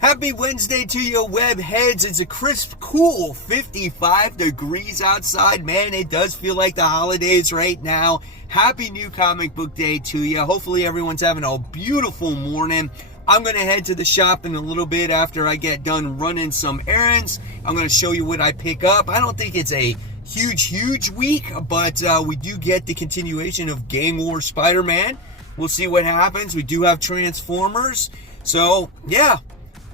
Happy Wednesday to you, web heads. It's a crisp, cool 55 degrees outside. Man, it does feel like the holidays right now. Happy New Comic Book Day to you. Hopefully everyone's having a beautiful morning. I'm going to head to the shop in a little bit after I get done running some errands. I'm going to show you what I pick up. I don't think it's a huge week, but we do get the continuation of Galore Spider-Man. We'll see what happens. We do have Transformers. So, yeah.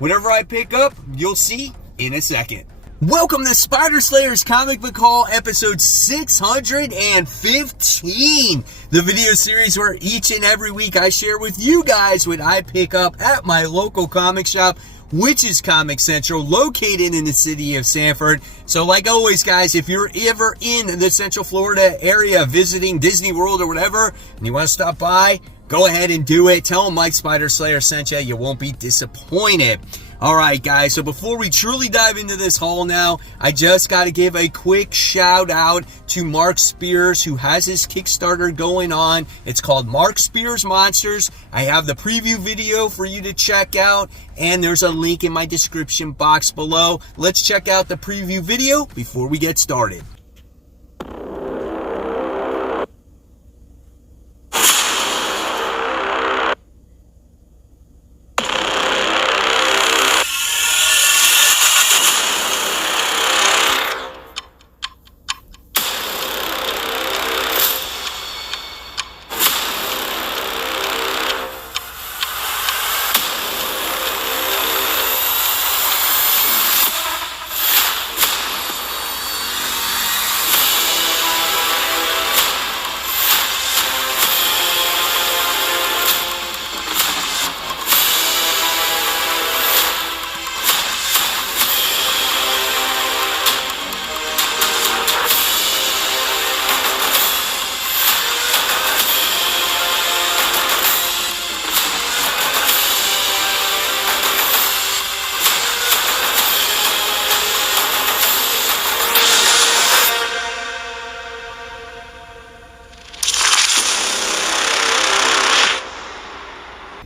Whatever I pick up, you'll see in a second. Welcome to Spider Slayer's Comic Book Haul, episode 615. The video series where each and every week I share with you guys what I pick up at my local comic shop, which is Comic Central, located in the city of Sanford. So like always, guys, if you're ever in the Central Florida area visiting Disney World or whatever, and you want to stop by, go ahead and do it. Tell them Mike Spider Slayer sent you. You won't be disappointed. All right, guys. So before we truly dive into this haul now, I just got to give a quick shout out to Mark Spears, who has his Kickstarter going on. It's called Mark Spears Monsters. I have the preview video for you to check out, and there's a link in my description box below. Let's check out the preview video before we get started.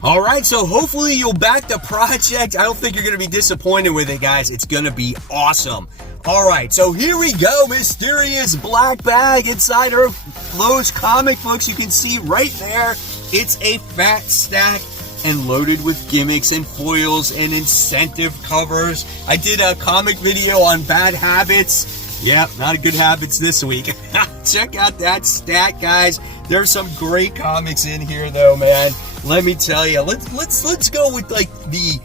All right, so hopefully you'll back the project. I don't think you're going to be disappointed with it, guys. It's going to be awesome. All right, so here we go. Mysterious black bag inside her Flo's comic books. You can see right there, it's a fat stack and loaded with gimmicks and foils and incentive covers. I did a comic video on bad habits. Yep, not good habits this week. Check out that stack, guys. There's some great comics in here, though, man. Let me tell you. Let's go with the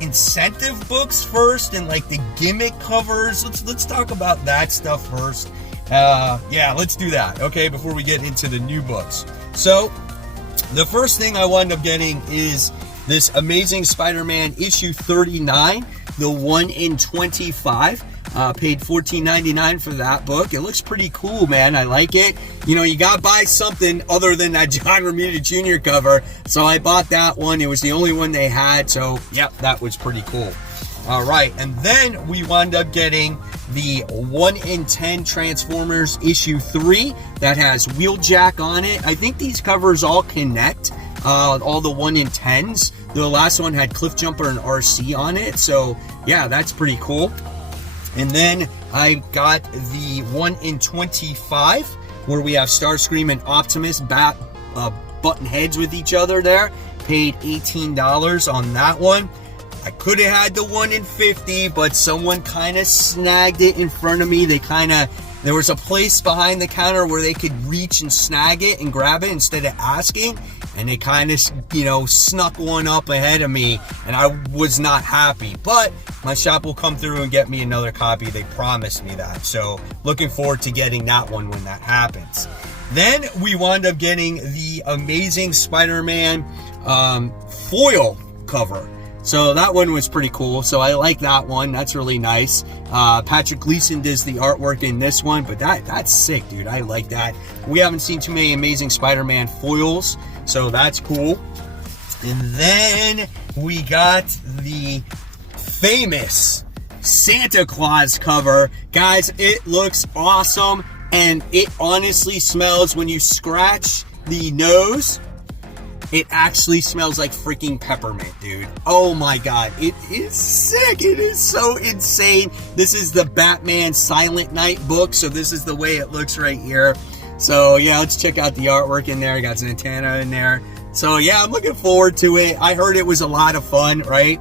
incentive books first and the gimmick covers. Let's talk about that stuff first. Yeah, let's do that. Okay, before we get into the new books. So, the first thing I wound up getting is this Amazing Spider-Man issue 39, the 1 in 25. Paid $14.99 for that book. It looks pretty cool, man. I like it. You know, you gotta buy something other than that John Romita Jr. cover. So I bought that one. It was the only one they had. So, yep, that was pretty cool. All right. And then we wound up getting the 1 in 10 Transformers issue 3 that has Wheeljack on it. I think these covers all connect. All the 1 in 10s. The last one had Cliffjumper and RC on it. So, yeah, that's pretty cool. And then I got the 1 in 25, where we have Starscream and Optimus button heads with each other there. Paid $18 on that one. I could have had the 1 in 50, but someone kind of snagged it in front of me. There was a place behind the counter where they could reach and snag it and grab it instead of asking. And they kind of, snuck one up ahead of me, and I was not happy. But my shop will come through and get me another copy. They promised me that. So looking forward to getting that one when that happens. Then we wound up getting the Amazing Spider-Man foil cover. So that one was pretty cool. So I like that one. That's really nice. Patrick Gleason does the artwork in this one, but that's sick, dude. I like that. We haven't seen too many Amazing Spider-Man foils, so that's cool. And then we got the famous Santa Claus cover. Guys, it looks awesome, and it honestly smells when you scratch the nose. It actually smells like freaking peppermint, dude. Oh my god, it is sick. It is so insane. This is the Batman Silent Night book, so this is the way it looks right here. So yeah, let's check out the artwork in there. Got Zatanna in there. So yeah, I'm looking forward to it. I heard it was a lot of fun, right?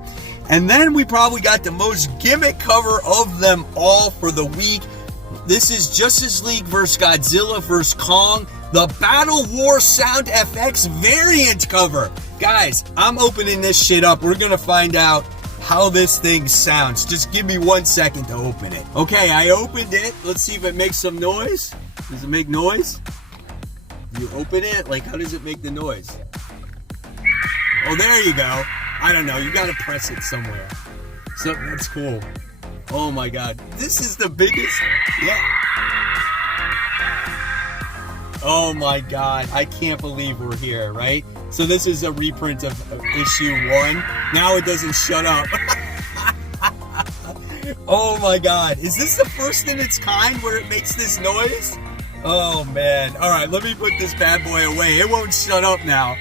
And then we probably got the most gimmick cover of them all for the week. This is Justice League vs. Godzilla vs. Kong, the Battle War Sound FX variant cover. Guys, I'm opening this shit up. We're going to find out how this thing sounds. Just give me 1 second to open it. Okay, I opened it. Let's see if it makes some noise. Does it make noise? You open it? Like, how does it make the noise? Oh, there you go. I don't know. You got to press it somewhere. So that's cool. Oh my god. This is the biggest. Yeah. Oh my god. I can't believe we're here, right? So this is a reprint of issue 1. Now it doesn't shut up. Oh my god. Is this the first in its kind where it makes this noise? Oh man. Alright, let me put this bad boy away. It won't shut up now.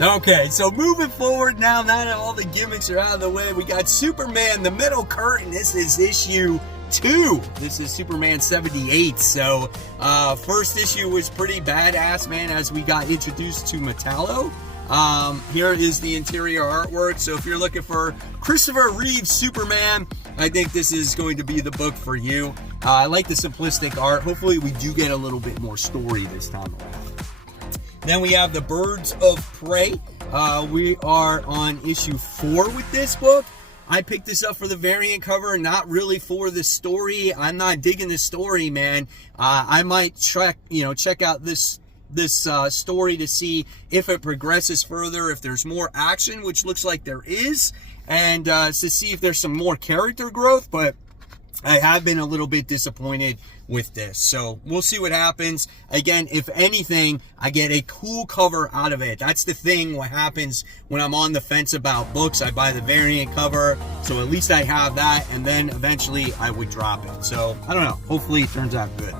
Okay, so moving forward now that all the gimmicks are out of the way, we got Superman, the Middle Curtain. This is issue 2. This is Superman 78. So, first issue was pretty badass, man, as we got introduced to Metallo. Here is the interior artwork. So if you're looking for Christopher Reeve's Superman, I think this is going to be the book for you. I like the simplistic art. Hopefully we do get a little bit more story this time around. Then we have the Birds of Prey. We are on issue 4 with this book. I picked this up for the variant cover, not really for the story. I'm not digging the story, man. I might check out this story to see if it progresses further, if there's more action, which looks like there is, and to see if there's some more character growth. But I have been a little bit disappointed with this, so we'll see what happens. Again, if anything, I get a cool cover out of it. That's the thing. What happens when I'm on the fence about books, I buy the variant cover, so at least I have that, and then eventually I would drop it. So I don't know, hopefully it turns out good.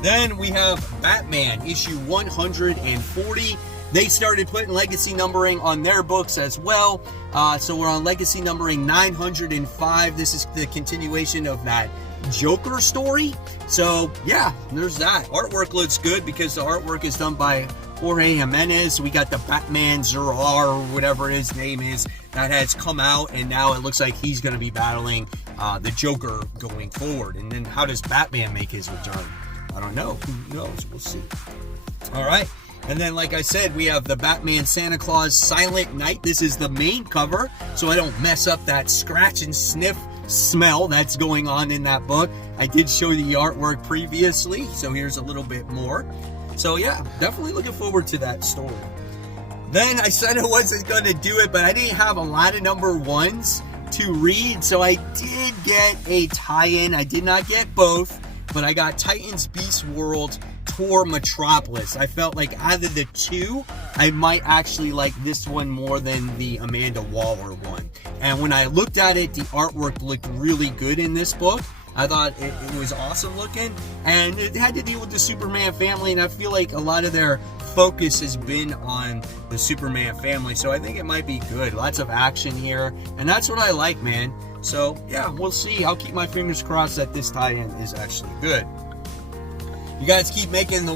Then we have Batman issue 140. They started putting legacy numbering on their books as well. So we're on legacy numbering 905. This is the continuation of that Joker story. So yeah, there's that. Artwork looks good because the artwork is done by Jorge Jimenez. We got the Batman Zerar, or whatever his name is, that has come out, and now it looks like he's going to be battling the Joker going forward. And then how does Batman make his return? I don't know. Who knows? We'll see. All right. And then, like I said, we have the Batman Santa Claus Silent Night. This is the main cover, so I don't mess up that scratch and sniff smell that's going on in that book. I did show the artwork previously, so here's a little bit more. So yeah, definitely looking forward to that story. Then I said I wasn't going to do it, but I didn't have a lot of number 1s to read, so I did get a tie-in. I did not get both, but I got Titans Beast World Tour Metropolis. I felt like out of the two, I might actually like this one more than the Amanda Waller one. And when I looked at it, the artwork looked really good in this book. I thought it was awesome looking, and it had to deal with the Superman family, and I feel like a lot of their focus has been on the Superman family, so I think it might be good. Lots of action here, and that's what I like, man. So yeah, we'll see. I'll keep my fingers crossed that this tie-in is actually good. You guys keep making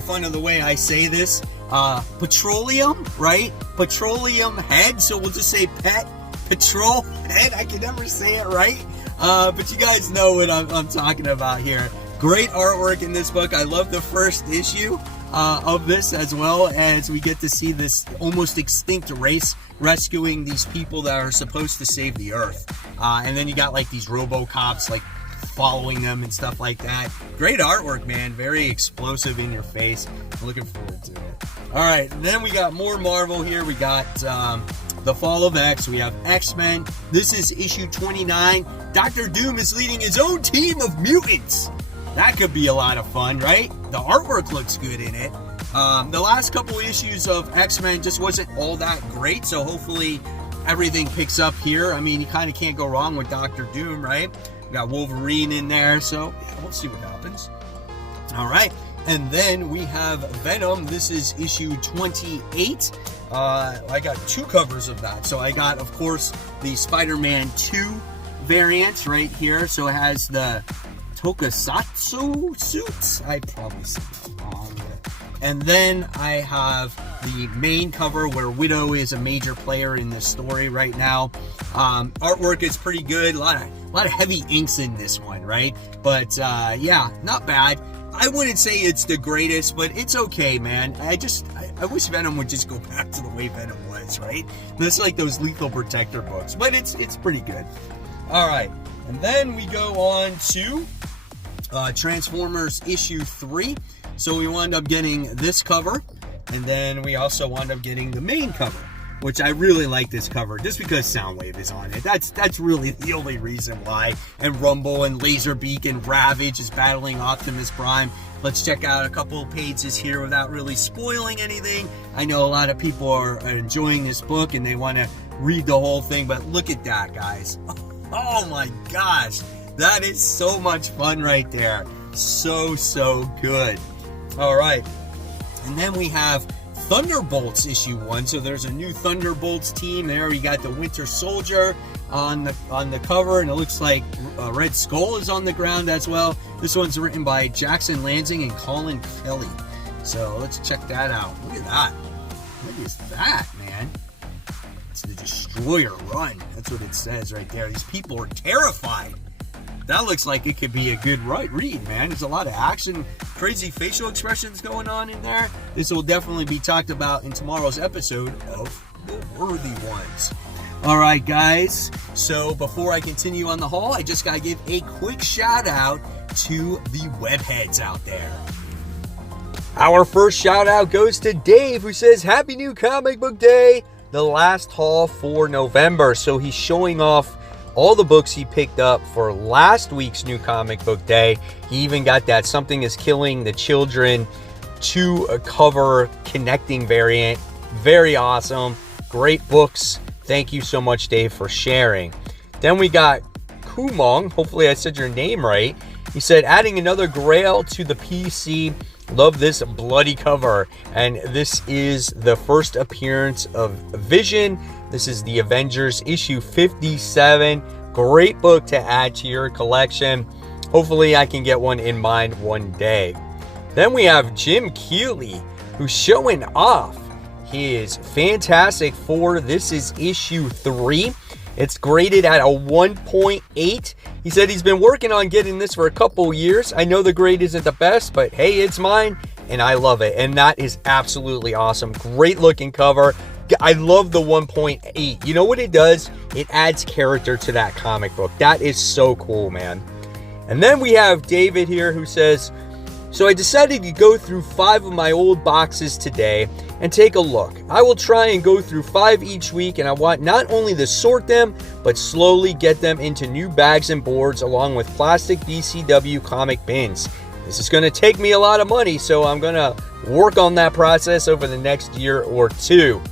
fun of the way I say this. Petroleum, right? Petroleum head, so we'll just say pet petrol head. I can never say it right. But you guys know what I'm talking about here. Great artwork in this book. I love the first issue of this, as well as we get to see this almost extinct race rescuing these people that are supposed to save the earth. And then you got like these RoboCops like following them and stuff like that. Great artwork, man. Very explosive in your face. I'm looking forward to it. All right, then we got more Marvel here. We got The Fall of X. We have X-Men. This is issue 29. Dr. Doom is leading his own team of mutants. That could be a lot of fun, right? The artwork looks good in it. The last couple issues of X-Men just wasn't all that great, so hopefully everything picks up here. I mean, you kind of can't go wrong with Dr. Doom, right? We got Wolverine in there, so yeah, we'll see what happens. All right, and then we have Venom. This is issue 28. I got 2 covers of that. So I got, of course, the Spider-Man 2 variant right here. So it has the Tokusatsu suits. I probably said that wrong. And then I have the main cover where Widow is a major player in the story right now. Artwork is pretty good. A lot of heavy inks in this one, right? But yeah, not bad. I wouldn't say it's the greatest, but it's okay, man. I wish Venom would just go back to the way Venom was, right? It's like those Lethal Protector books, but it's pretty good. All right, and then we go on to Transformers issue 3. So we wound up getting this cover, and then we also wound up getting the main cover, which I really like this cover just because Soundwave is on it. That's really the only reason why. And Rumble and Laserbeak and Ravage is battling Optimus Prime. Let's check out a couple of pages here without really spoiling anything. I know a lot of people are enjoying this book and they want to read the whole thing, but look at that, guys. Oh my gosh, that is so much fun right there. So good. All right, and then we have Thunderbolts issue 1. So there's a new Thunderbolts team there. We got the Winter Soldier on the cover, and it looks like Red Skull is on the ground as well. This one's written by Jackson Lansing and Colin Kelly. So let's check that out. Look at that. What is that, man? It's the Destroyer Run. That's what it says right there. These people are terrified. That looks like it could be a good read, man. There's a lot of action, crazy facial expressions going on in there. This will definitely be talked about in tomorrow's episode of The Worthy Ones. All right, guys. So before I continue on the haul, I just got to give a quick shout out to the webheads out there. Our first shout out goes to Dave, who says, Happy New Comic Book Day, the last haul for November. So he's showing off all the books he picked up for last week's New Comic Book Day. He even got that Something is Killing the Children 2 cover connecting variant. Very awesome. Great books. Thank you so much, Dave, for sharing. Then we got Kumong. Hopefully I said your name right. He said, adding another Grail to the PC. Love this bloody cover. And this is the first appearance of Vision. This is the Avengers issue 57. Great book to add to your collection. Hopefully I can get one in mind one day. Then we have Jim Keeley, who's showing off his Fantastic Four. This is issue 3. It's graded at a 1.8. He said he's been working on getting this for a couple years. I know the grade isn't the best, but hey, it's mine, and I love it. And that is absolutely awesome. Great looking cover. I love the 1.8. You know what it does? It adds character to that comic book. That is so cool, man. And then we have David here who says, so I decided to go through 5 of my old boxes today and take a look. I will try and go through 5 each week, and I want not only to sort them, but slowly get them into new bags and boards along with plastic BCW comic bins. This is going to take me a lot of money, so I'm going to work on that process over the next year or 2.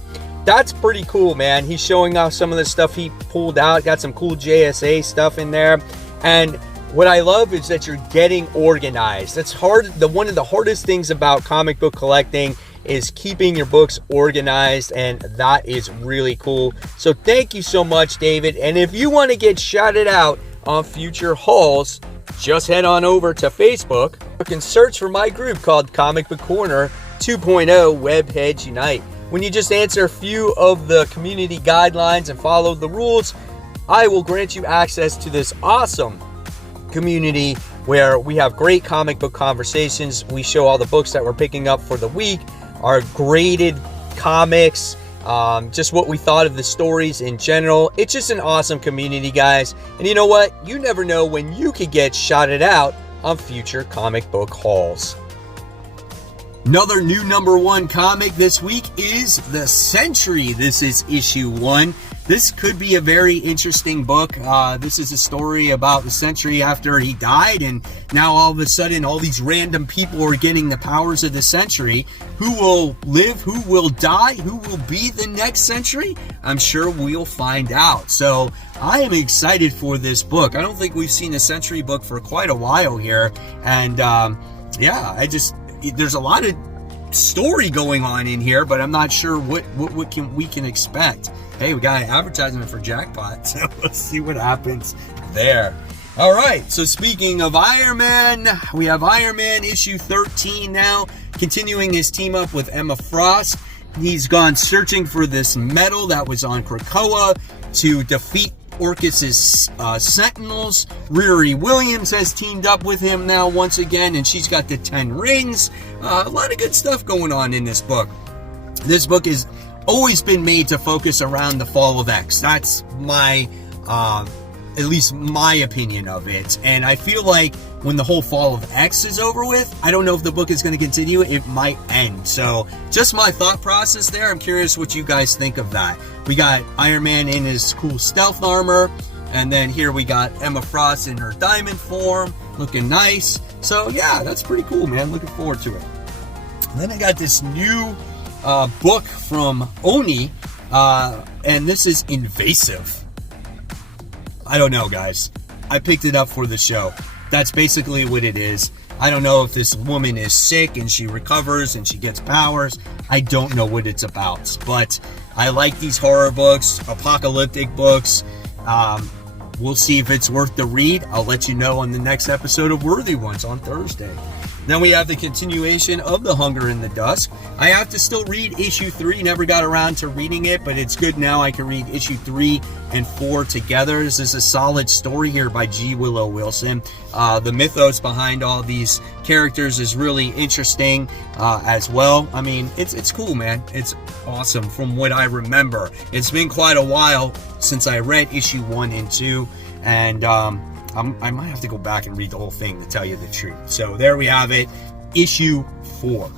That's pretty cool, man. He's showing off some of the stuff he pulled out. Got some cool JSA stuff in there. And what I love is that you're getting organized. That's hard. One of the hardest things about comic book collecting is keeping your books organized, and that is really cool. So thank you so much, David. And if you want to get shouted out on future hauls, just head on over to Facebook. You can search for my group called Comic Book Corner 2.0 Webheads Unite. When you just answer a few of the community guidelines and follow the rules, I will grant you access to this awesome community where we have great comic book conversations. We show all the books that we're picking up for the week, our graded comics, just what we thought of the stories in general. It's just an awesome community, guys. And you know what? You never know when you could get shouted out on future comic book hauls. Another new #1 comic this week is The Sentry. This is issue 1. This could be a very interesting book. This is a story about the Sentry after he died, and now all of a sudden all these random people are getting the powers of the Sentry. Who will live? Who will die? Who will be the next Sentry? I'm sure we'll find out. So I am excited for this book. I don't think we've seen a Sentry book for quite a while here, and yeah, there's a lot of story going on in here, but I'm not sure what we can expect. Hey, we got an advertisement for Jackpot, so let's see what happens there. All right, so speaking of Iron Man, we have Iron Man issue 13 now, continuing his team up with Emma Frost. He's gone searching for this medal that was on Krakoa to defeat Orcus's Sentinels. Riri Williams has teamed up with him now once again, and she's got the 10 rings. A lot of good stuff going on in this book. This book has always been made to focus around the fall of X. That's my at least my opinion of it. And I feel like when the whole fall of X is over with, I don't know if the book is going to continue. It might end. So just my thought process there. I'm curious what you guys think of that. We got Iron Man in his cool stealth armor. And then here we got Emma Frost in her diamond form, looking nice. So yeah, that's pretty cool, man. Looking forward to it. And then I got this new book from Oni. And this is Invasive. I don't know, guys. I picked it up for the show. That's basically what it is. I don't know if this woman is sick and she recovers and she gets powers. I don't know what it's about. But I like these horror books, apocalyptic books. We'll see if it's worth the read. I'll let you know on the next episode of Worthy Ones on Thursday. Then we have the continuation of The Hunger in the Dusk. I have to still read issue 3. Never got around to reading it, but it's good now. I can read issue 3 and 4 together. This is a solid story here by G. Willow Wilson. The mythos behind all these characters is really interesting as well. I mean, it's cool, man. It's awesome from what I remember. It's been quite a while since I read issue 1 and 2, and I might have to go back and read the whole thing to tell you the truth. So there we have it, issue 4.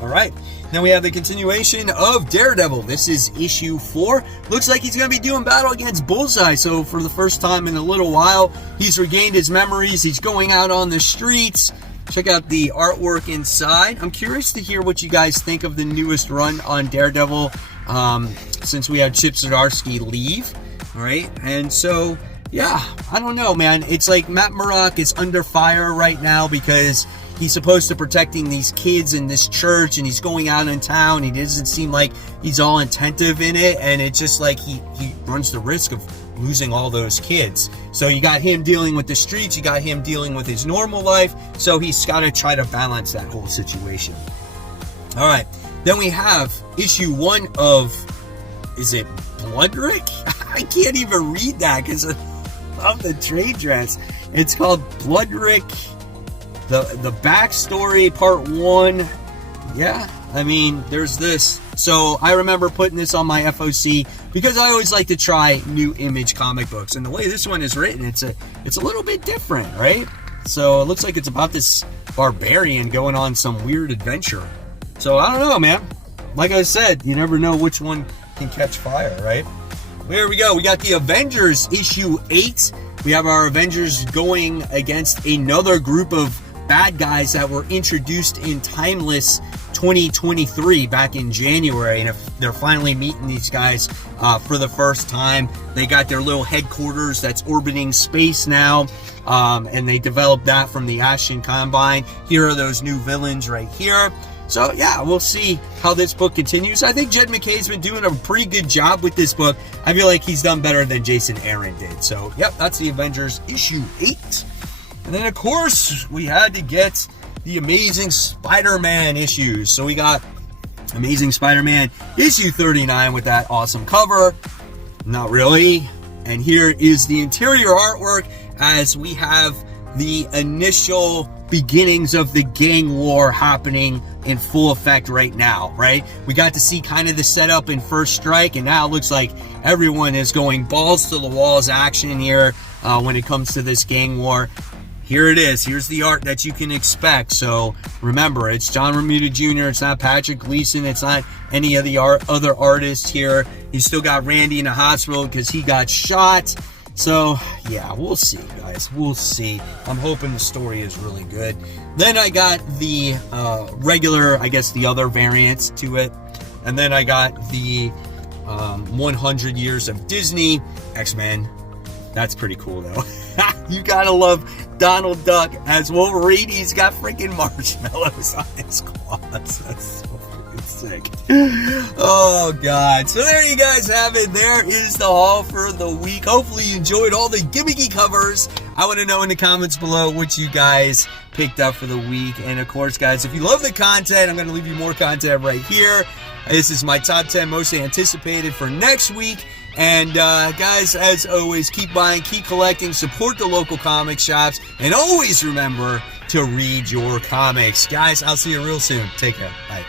All right, then we have the continuation of Daredevil. This is issue 4. Looks like he's going to be doing battle against Bullseye. So for the first time in a little while, he's regained his memories. He's going out on the streets. Check out the artwork inside. I'm curious to hear what you guys think of the newest run on Daredevil since we had Chip Zdarsky leave. All right, and so yeah, I don't know, man. It's like Matt Murdock is under fire right now because he's supposed to protecting these kids in this church, and he's going out in town. He doesn't seem like he's all attentive in it, and it's just like he runs the risk of losing all those kids. So you got him dealing with the streets, you got him dealing with his normal life, so he's got to try to balance that whole situation. All right, then we have issue 1 of, is it Bloodrick? I can't even read that because of the trade dress. It's called Bloodrick, the backstory part 1. Yeah, I mean, there's this. So I remember putting this on my FOC because I always like to try new Image comic books, and the way this one is written, it's a little bit different, right? So it looks like it's about this barbarian going on some weird adventure. So I don't know, man. Like I said, you never know which one can catch fire, right? Here we go. We got the Avengers issue 8. We have our Avengers going against another group of bad guys that were introduced in Timeless 2023 back in January, and they're finally meeting these guys for the first time. They got their little headquarters that's orbiting space now, and they developed that from the Ashton Combine. Here are those new villains right here. So yeah, we'll see how this book continues. I think Jed McKay's been doing a pretty good job with this book. I feel like he's done better than Jason Aaron did. So yep, that's the Avengers issue 8. And then of course we had to get the Amazing Spider-Man issues. So we got Amazing Spider-Man issue 39 with that awesome cover. Not really. And here is the interior artwork as we have the initial beginnings of the gang war happening in full effect right now, right? We got to see kind of the setup in First Strike, and now it looks like everyone is going balls to the walls action here when it comes to this gang war. Here it is. Here's the art that you can expect. So remember, it's John Romita Jr. It's not Patrick Gleason. It's not any of the other artists here. He's still got Randy in the hospital because he got shot. So yeah, we'll see, guys. We'll see. I'm hoping the story is really good. Then I got the regular, I guess the other variants to it. And then I got the 100 Years of Disney, X-Men, That's pretty cool, though. You gotta love Donald Duck as Wolverine. He's got freaking marshmallows on his claws. That's so freaking sick. Oh, God. So there you guys have it. There is the haul for the week. Hopefully you enjoyed all the gimmicky covers. I want to know in the comments below what you guys picked up for the week. And, of course, guys, if you love the content, I'm going to leave you more content right here. This is my top 10 most anticipated for next week. And, guys, as always, keep buying, keep collecting, support the local comic shops, and always remember to read your comics. Guys, I'll see you real soon. Take care. Bye.